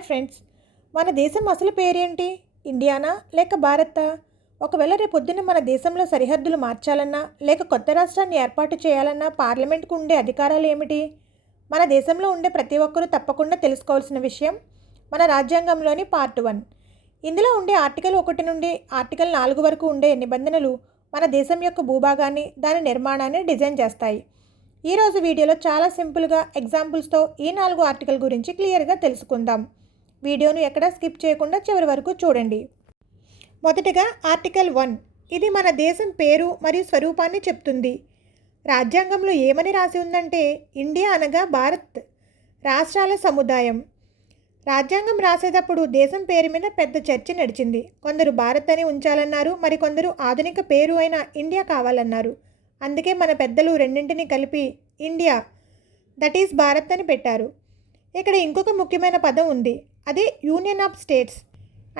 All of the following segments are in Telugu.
హాయ్ ఫ్రెండ్స్, మన దేశం అసలు పేరేంటి? ఇండియానా లేక భారతా? ఒకవేళ రేపొద్దున మన దేశంలో సరిహద్దులు మార్చాలన్నా లేక కొత్త రాష్ట్రాన్ని ఏర్పాటు చేయాలన్నా పార్లమెంట్కు ఉండే అధికారాలు ఏమిటి? మన దేశంలో ఉండే ప్రతి ఒక్కరూ తప్పకుండా తెలుసుకోవాల్సిన విషయం మన రాజ్యాంగంలోని పార్ట్ 1. ఇందులో ఉండే ఆర్టికల్ 1 నుండి ఆర్టికల్ 4 వరకు ఉండే నిబంధనలు మన దేశం యొక్క భూభాగాన్ని, దాని నిర్మాణాన్ని డిజైన్ చేస్తాయి. ఈరోజు వీడియోలో చాలా సింపుల్గా ఎగ్జాంపుల్స్తో ఈ 4 ఆర్టికల్ గురించి క్లియర్గా తెలుసుకుందాం. వీడియోను ఎక్కడా స్కిప్ చేయకుండా చివరి వరకు చూడండి. మొదటగా ఆర్టికల్ 1. ఇది మన దేశం పేరు మరియు స్వరూపాన్ని చెప్తుంది. రాజ్యాంగంలో ఏమని రాసి ఉందంటే, ఇండియా అనగా భారత్, రాష్ట్రాల సముదాయం. రాజ్యాంగం రాసేటప్పుడు దేశం పేరు మీద పెద్ద చర్చ నడిచింది. కొందరు భారత్ అని ఉంచాలన్నారు, మరికొందరు ఆధునిక పేరు అయిన ఇండియా కావాలన్నారు. అందుకే మన పెద్దలు రెండింటిని కలిపి ఇండియా, దట్ ఈస్ భారత్ అని పెట్టారు. ఇక్కడ ఇంకొక ముఖ్యమైన పదం ఉంది, అదే యూనియన్ ఆఫ్ స్టేట్స్.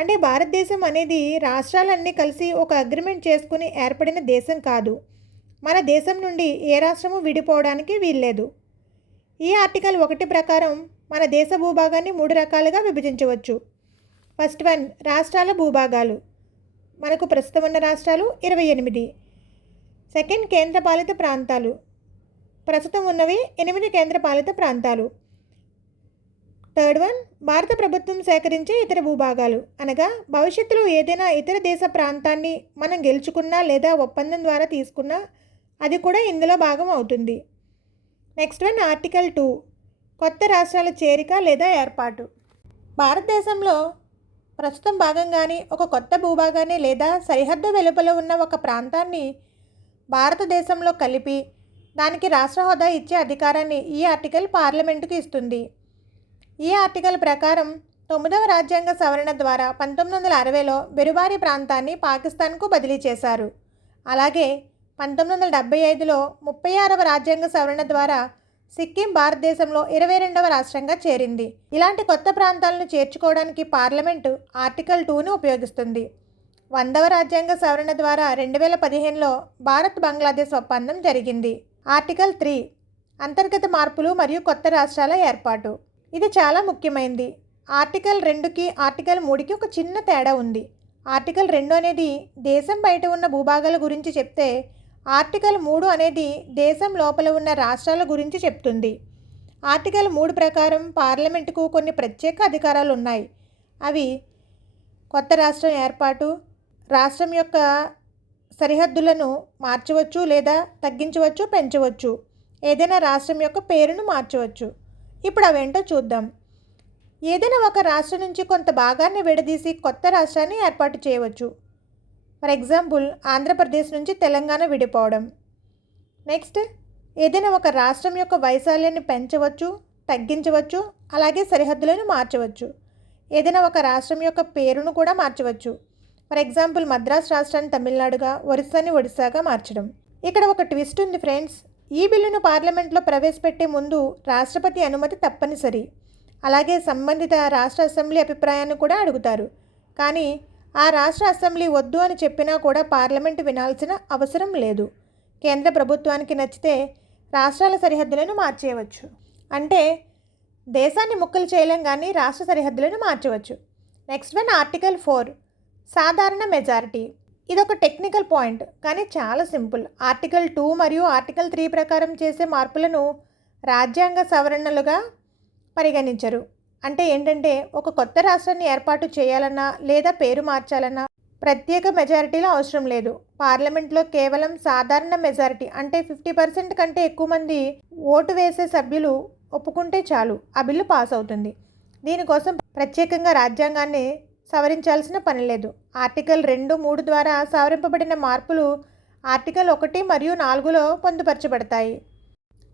అంటే భారతదేశం అనేది రాష్ట్రాలన్నీ కలిసి ఒక అగ్రిమెంట్ చేసుకుని ఏర్పడిన దేశం కాదు. మన దేశం నుండి ఏ రాష్ట్రము విడిపోవడానికి వీల్లేదు. ఈ ఆర్టికల్ 1 ప్రకారం మన దేశ భూభాగాన్ని 3 రకాలుగా విభజించవచ్చు. ఫస్ట్ వన్, రాష్ట్రాల భూభాగాలు. మనకు ప్రస్తుతం ఉన్న రాష్ట్రాలు 28. సెకండ్, కేంద్రపాలిత ప్రాంతాలు. ప్రస్తుతం ఉన్నవి 8 కేంద్రపాలిత ప్రాంతాలు. థర్డ్ వన్, భారత ప్రభుత్వం సేకరించే ఇతర భూభాగాలు. అనగా భవిష్యత్తులో ఏదైనా ఇతర దేశ ప్రాంతాన్ని మనం గెలుచుకున్నా లేదా ఒప్పందం ద్వారా తీసుకున్నా అది కూడా ఇందులో భాగం అవుతుంది. నెక్స్ట్ వన్, ఆర్టికల్ 2, కొత్త రాష్ట్రాల చేరిక లేదా ఏర్పాటు. భారతదేశంలో ప్రస్తుతం భాగంగాని ఒక కొత్త భూభాగాన్ని లేదా సరిహద్దు వెలుపల ఉన్న ఒక ప్రాంతాన్ని భారతదేశంలో కలిపి దానికి రాష్ట్ర హోదా ఇచ్చే అధికారాన్ని ఈ ఆర్టికల్ పార్లమెంటుకు ఇస్తుంది. ఈ ఆర్టికల్ ప్రకారం 9వ రాజ్యాంగ సవరణ ద్వారా 1960లో బెరుబారి ప్రాంతాన్ని పాకిస్తాన్కు బదిలీ చేశారు. అలాగే 1975లో 36వ రాజ్యాంగ సవరణ ద్వారా సిక్కిం భారతదేశంలో 22వ రాష్ట్రంగా చేరింది. ఇలాంటి కొత్త ప్రాంతాలను చేర్చుకోవడానికి పార్లమెంటు ఆర్టికల్ 2ను ఉపయోగిస్తుంది. 100వ రాజ్యాంగ సవరణ ద్వారా 2015లో భారత్ బంగ్లాదేశ్ ఒప్పందం జరిగింది. ఆర్టికల్ 3, అంతర్గత మార్పులు మరియు కొత్త రాష్ట్రాల ఏర్పాటు. ఇది చాలా ముఖ్యమైనది. ఆర్టికల్ 2కి ఆర్టికల్ 3కి ఒక చిన్న తేడా ఉంది. ఆర్టికల్ 2 అనేది దేశం బయట ఉన్న భూభాగాల గురించి చెప్తే, ఆర్టికల్ 3 అనేది దేశం లోపల ఉన్న రాష్ట్రాల గురించి చెప్తుంది. ఆర్టికల్ 3 ప్రకారం పార్లమెంటుకు కొన్ని ప్రత్యేక అధికారాలు ఉన్నాయి. అవి కొత్త రాష్ట్రం ఏర్పాటు, రాష్ట్రం యొక్క సరిహద్దులను మార్చవచ్చు లేదా తగ్గించవచ్చు, పెంచవచ్చు, ఏదైనా రాష్ట్రం యొక్క పేరును మార్చవచ్చు. ఇప్పుడు అవేంటో చూద్దాం. ఏదైనా ఒక రాష్ట్రం నుంచి కొంత భాగాన్ని విడదీసి కొత్త రాష్ట్రాన్ని ఏర్పాటు చేయవచ్చు. ఫర్ ఎగ్జాంపుల్, ఆంధ్రప్రదేశ్ నుంచి తెలంగాణ విడిపోవడం. నెక్స్ట్, ఏదైనా ఒక రాష్ట్రం యొక్క వైశాల్యాన్ని పెంచవచ్చు, తగ్గించవచ్చు, అలాగే సరిహద్దులను మార్చవచ్చు. ఏదైనా ఒక రాష్ట్రం యొక్క పేరును కూడా మార్చవచ్చు. ఫర్ ఎగ్జాంపుల్, మద్రాస్ రాష్ట్రాన్ని తమిళనాడుగా, ఒరిస్సాని ఒడిస్సాగా మార్చడం. ఇక్కడ ఒక ట్విస్ట్ ఉంది ఫ్రెండ్స్. ఈ బిల్లును పార్లమెంట్లో ప్రవేశపెట్టే ముందు రాష్ట్రపతి అనుమతి తప్పనిసరి. అలాగే సంబంధిత రాష్ట్ర అసెంబ్లీ అభిప్రాయాన్ని కూడా అడుగుతారు. కానీ ఆ రాష్ట్ర అసెంబ్లీ వద్దు అని చెప్పినా కూడా పార్లమెంటు వినాల్సిన అవసరం లేదు. కేంద్ర ప్రభుత్వానికి నచ్చితే రాష్ట్రాల సరిహద్దులను మార్చేయవచ్చు. అంటే దేశాన్ని ముక్కలు చేయలేం కానీ రాష్ట్ర సరిహద్దులను మార్చవచ్చు. నెక్స్ట్ వన్, ఆర్టికల్ 4, సాధారణ మెజారిటీ. ఇదొక టెక్నికల్ పాయింట్ కానీ చాలా సింపుల్. ఆర్టికల్ 2 మరియు ఆర్టికల్ 3 ప్రకారం చేసే మార్పులను రాజ్యాంగ సవరణలుగా పరిగణించరు. అంటే ఏంటంటే, ఒక కొత్త రాష్ట్రాన్ని ఏర్పాటు చేయాలన్నా లేదా పేరు మార్చాలన్నా ప్రత్యేక మెజారిటీలో అవసరం లేదు. పార్లమెంట్లో కేవలం సాధారణ మెజారిటీ, అంటే 50% కంటే ఎక్కువ మంది ఓటు వేసే సభ్యులు ఒప్పుకుంటే చాలు, ఆ బిల్లు పాస్ అవుతుంది. దీనికోసం ప్రత్యేకంగా రాజ్యాంగాన్ని సవరించాల్సిన పని లేదు. ఆర్టికల్ 2, 3 ద్వారా సవరింపబడిన మార్పులు ఆర్టికల్ 1 మరియు 4లో పొందుపరచబడతాయి.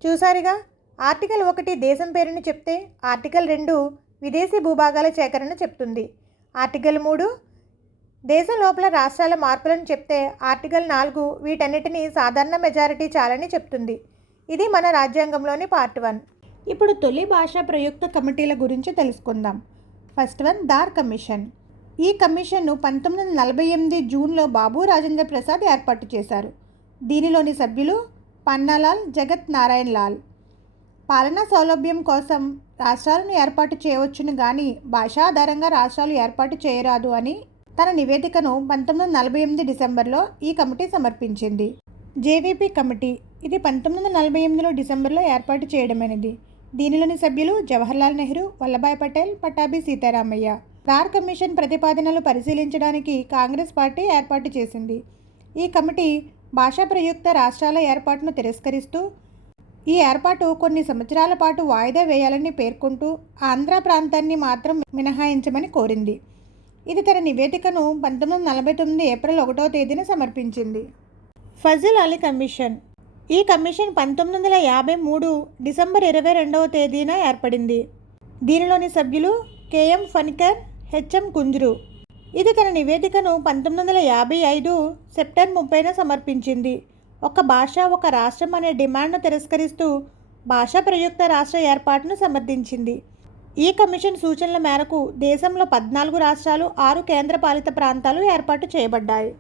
చూసారుగా, ఆర్టికల్ 1 దేశం పేరుని చెప్తే, ఆర్టికల్ 2 విదేశీ భూభాగాల సేకరణ చెప్తుంది. ఆర్టికల్ 3 దేశం లోపల రాష్ట్రాల మార్పులను చెప్తే, ఆర్టికల్ 4 వీటన్నిటినీ సాధారణ మెజారిటీ చాలని చెప్తుంది. ఇది మన రాజ్యాంగంలోని పార్ట్ 1. ఇప్పుడు తొలి భాషా ప్రయుక్త కమిటీల గురించి తెలుసుకుందాం. First one, Dhar commission. ఈ కమిషన్ను 1948 జూన్లో బాబు రాజేంద్ర ప్రసాద్ ఏర్పాటు చేశారు. దీనిలోని సభ్యులు పన్నాలాల్, జగత్ నారాయణ్ లాల్. పాలనా సౌలభ్యం కోసం రాష్ట్రాలను ఏర్పాటు చేయవచ్చును గాని భాషా ఆధారంగా రాష్ట్రాలు ఏర్పాటు చేయరాదు అని తన నివేదికను 1948 డిసెంబర్లో ఈ కమిటీ సమర్పించింది. జేవీపీ కమిటీ ఇది 1948 డిసెంబర్లో ఏర్పాటు చేయడమైనది. దీనిలోని సభ్యులు జవహర్లాల్ నెహ్రూ, వల్లభాయ్ పటేల్, పట్టాభి సీతారామయ్య. రార్ కమిషన్ ప్రతిపాదనలు పరిశీలించడానికి కాంగ్రెస్ పార్టీ ఏర్పాటు చేసింది. ఈ కమిటీ భాషా ప్రయుక్త రాష్ట్రాల ఏర్పాటును తిరస్కరిస్తూ ఈ ఏర్పాటు కొన్ని సంవత్సరాల పాటు వాయిదా వేయాలని పేర్కొంటూ ఆంధ్ర ప్రాంతాన్ని మాత్రం మినహాయించమని కోరింది. ఇది తన నివేదికను 1949 ఏప్రిల్ 1వ తేదీన సమర్పించింది. ఫజిల్ అలీ కమిషన్. ఈ కమిషన్ 1953 డిసెంబర్ 22వ తేదీన ఏర్పడింది. దీనిలోని సభ్యులు కేఎం ఫణికర్, హెచ్ఎం కుంజ్రు. ఇది తన నివేదికను 1955 సెప్టెంబర్ 30న సమర్పించింది. ఒక భాష ఒక రాష్ట్రం అనే డిమాండ్ను తిరస్కరిస్తూ భాషా ప్రయుక్త రాష్ట్ర ఏర్పాటును సమర్థించింది. ఈ కమిషన్ సూచనల మేరకు దేశంలో 14 రాష్ట్రాలు, 6 కేంద్రపాలిత ప్రాంతాలు ఏర్పాటు చేయబడ్డాయి.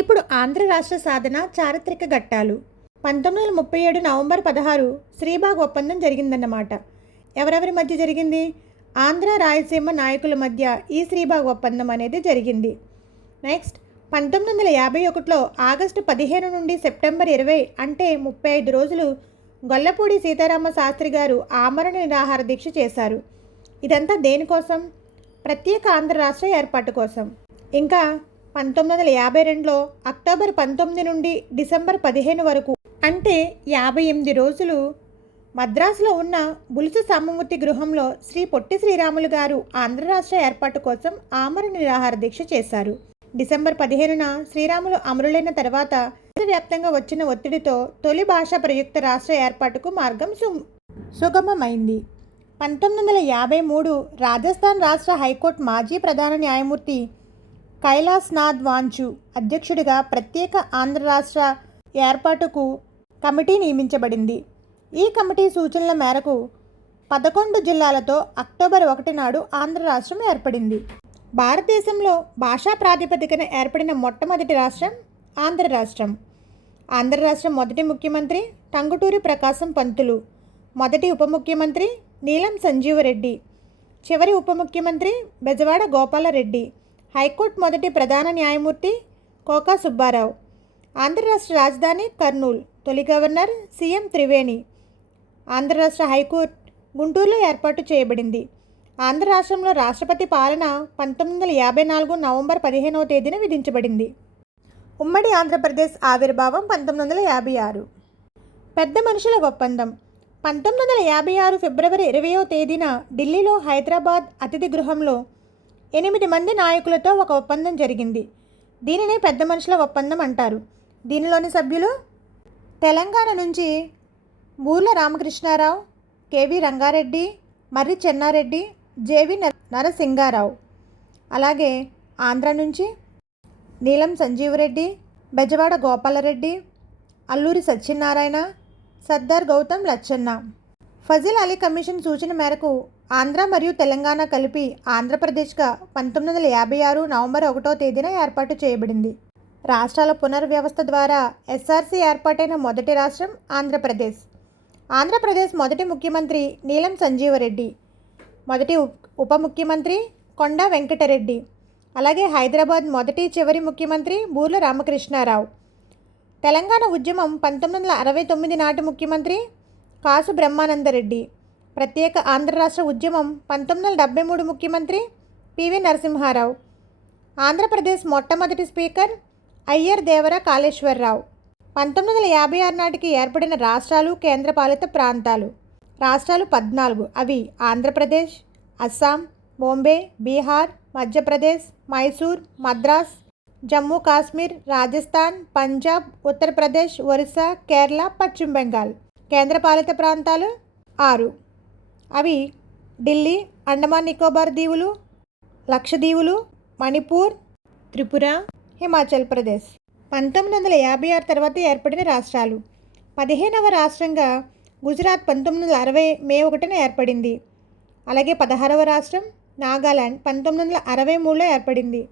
ఇప్పుడు ఆంధ్ర రాష్ట్ర సాధన చారిత్రక ఘట్టాలు. 1937 నవంబర్ 16 శ్రీబాగ్ ఒప్పందం జరిగిందన్నమాట. ఎవరెవరి మధ్య జరిగింది? ఆంధ్ర, రాయలసీమ నాయకుల మధ్య ఈ శ్రీబాగ్ ఒప్పందం అనేది జరిగింది. నెక్స్ట్ 1951లో ఆగస్టు 15 నుండి సెప్టెంబర్ 20 అంటే 35 రోజులు గొల్లపూడి సీతారామ శాస్త్రి గారు ఆమరణ నిరాహార దీక్ష చేశారు. ఇదంతా దేనికోసం? ప్రత్యేక ఆంధ్ర రాష్ట్ర ఏర్పాటు కోసం. ఇంకా 1952లో అక్టోబర్ 19 నుండి డిసెంబర్ 15 వరకు అంటే 58 రోజులు మద్రాసులో ఉన్న బులుసు సామమూర్తి గృహంలో శ్రీ పొట్టి శ్రీరాములు గారు ఆంధ్ర రాష్ట్ర ఏర్పాటు కోసం ఆమరణ నిరాహార దీక్ష చేశారు. డిసెంబర్ 15న శ్రీరాములు అమరులైన తర్వాత దేశవ్యాప్తంగా వచ్చిన ఒత్తిడితో తొలి భాషా ప్రయుక్త రాష్ట్ర ఏర్పాటుకు మార్గం సుగమమైంది. 1953 రాజస్థాన్ రాష్ట్ర హైకోర్టు మాజీ ప్రధాన న్యాయమూర్తి కైలాస్ నాథ్ వాంచు అధ్యక్షుడిగా ప్రత్యేక ఆంధ్ర రాష్ట్ర ఏర్పాటుకు కమిటీ నియమించబడింది. ఈ కమిటీ సూచనల మేరకు 11 జిల్లాలతో అక్టోబర్ 1 నాడు ఆంధ్ర రాష్ట్రం ఏర్పడింది. భారతదేశంలో భాషా ప్రాతిపదికన ఏర్పడిన మొట్టమొదటి రాష్ట్రం ఆంధ్ర రాష్ట్రం. ఆంధ్ర రాష్ట్రం మొదటి ముఖ్యమంత్రి టంగుటూరి ప్రకాశం పంతులు, మొదటి ఉప ముఖ్యమంత్రి నీలం సంజీవరెడ్డి, చివరి ఉప ముఖ్యమంత్రి బెజవాడ గోపాలరెడ్డి, హైకోర్టు మొదటి ప్రధాన న్యాయమూర్తి కోకా సుబ్బారావు. ఆంధ్ర రాష్ట్ర రాజధాని కర్నూలు, తొలి గవర్నర్ సీఎం త్రివేణి. ఆంధ్ర రాష్ట్ర హైకోర్టు గుంటూరులో ఏర్పాటు చేయబడింది. ఆంధ్ర రాష్ట్రంలో రాష్ట్రపతి పాలన 1954 నవంబర్ 15వ తేదీన విధించబడింది. ఉమ్మడి ఆంధ్రప్రదేశ్ ఆవిర్భావం 1956. పెద్ద మనుషుల ఒప్పందం 1956 ఫిబ్రవరి 20వ తేదీన ఢిల్లీలో హైదరాబాద్ అతిథి గృహంలో 8 మంది నాయకులతో ఒక ఒప్పందం జరిగింది. దీనినే పెద్ద మనుషుల ఒప్పందం అంటారు. దీనిలోని సభ్యులు తెలంగాణ నుంచి బూర్ల రామకృష్ణారావు, కేవి రంగారెడ్డి, మర్రి చెన్నారెడ్డి, జేవి నరసింగారావు. అలాగే ఆంధ్ర నుంచి నీలం సంజీవరెడ్డి, బెజవాడ గోపాలరెడ్డి, అల్లూరి సత్యనారాయణ, సర్దార్ గౌతమ్ లచ్చన్న. ఫజిల్ అలీ కమిషన్ సూచన మేరకు ఆంధ్ర మరియు తెలంగాణ కలిపి ఆంధ్రప్రదేశ్గా 1956 నవంబర్ 1వ తేదీన ఏర్పాటు చేయబడింది. రాష్ట్రాల పునర్వ్యవస్థ ద్వారా ఎస్ఆర్సీ ఏర్పాటైన మొదటి రాష్ట్రం ఆంధ్రప్రదేశ్. ఆంధ్రప్రదేశ్ మొదటి ముఖ్యమంత్రి నీలం సంజీవరెడ్డి, మొదటి ఉప ముఖ్యమంత్రి కొండా వెంకటరెడ్డి. అలాగే హైదరాబాద్ మొదటి చివరి ముఖ్యమంత్రి బూర్ల రామకృష్ణారావు. తెలంగాణ ఉద్యమం 1969 నాటి ముఖ్యమంత్రి కాసు బ్రహ్మానందరెడ్డి. ప్రత్యేక ఆంధ్ర రాష్ట్ర ఉద్యమం 1973 ముఖ్యమంత్రి పివి నరసింహారావు. ఆంధ్రప్రదేశ్ మొట్టమొదటి స్పీకర్ అయ్యర్ దేవర కాళేశ్వరరావు. 1956 నాటికి ఏర్పడిన రాష్ట్రాలు, కేంద్రపాలిత ప్రాంతాలు. రాష్ట్రాలు 14. అవి ఆంధ్రప్రదేశ్, అస్సాం, బాంబే, బీహార్, మధ్యప్రదేశ్, మైసూర్, మద్రాస్, జమ్మూ కాశ్మీర్, రాజస్థాన్, పంజాబ్, ఉత్తరప్రదేశ్, ఒరిస్సా, కేరళ, పశ్చిమ బెంగాల్. కేంద్రపాలిత ప్రాంతాలు 6. అవి ఢిల్లీ, అండమాన్ నికోబార్ దీవులు, లక్షద్వీపులు, మణిపూర్, త్రిపుర, హిమాచల్ ప్రదేశ్. 1956 తర్వాత ఏర్పడిన రాష్ట్రాలు. 15వ రాష్ట్రంగా గుజరాత్ 1960 మే 1న ఏర్పడింది. అలాగే 16వ రాష్ట్రం నాగాలాండ్ 1963లో ఏర్పడింది.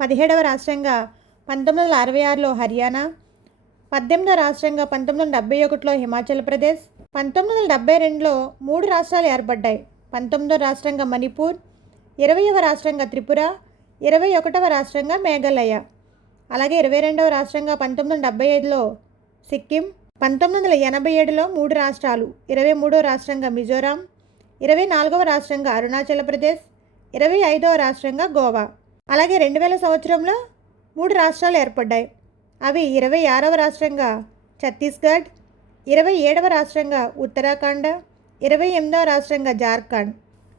17వ రాష్ట్రంగా 1966లో హర్యానా, 18వ రాష్ట్రంగా 1971లో హిమాచల్ ప్రదేశ్, 1972లో 3 రాష్ట్రాలు ఏర్పడ్డాయి. 19వ రాష్ట్రంగా మణిపూర్, 20వ రాష్ట్రంగా త్రిపుర, 21వ రాష్ట్రంగా మేఘాలయ. అలాగే 22వ రాష్ట్రంగా 1975లో సిక్కిం, 1987లో 3 రాష్ట్రాలు, 23వ రాష్ట్రంగా మిజోరాం, 24వ రాష్ట్రంగా అరుణాచల్ ప్రదేశ్, 25వ రాష్ట్రంగా గోవా. అలాగే 2000 సంవత్సరంలో 3 రాష్ట్రాలు ఏర్పడ్డాయి. అవి 26వ రాష్ట్రంగా ఛత్తీస్గఢ్, 27వ రాష్ట్రంగా ఉత్తరాఖండ్, 28వ రాష్ట్రంగా జార్ఖండ్.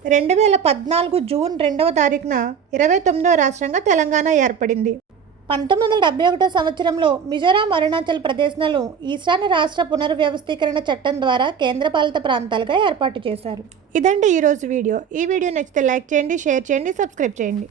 2014 జూన్ 2వ తారీఖున 29వ రాష్ట్రంగా తెలంగాణ ఏర్పడింది. 1971 సంవత్సరంలో మిజోరాం, అరుణాచల్ ప్రదేశ్లను ఈశాన్య రాష్ట్ర పునర్వ్యవస్థీకరణ చట్టం ద్వారా కేంద్రపాలిత ప్రాంతాలుగా ఏర్పాటు చేశారు. ఇదండి ఈరోజు వీడియో. ఈ వీడియో నచ్చితే లైక్ చేయండి, షేర్ చేయండి, సబ్స్క్రైబ్ చేయండి.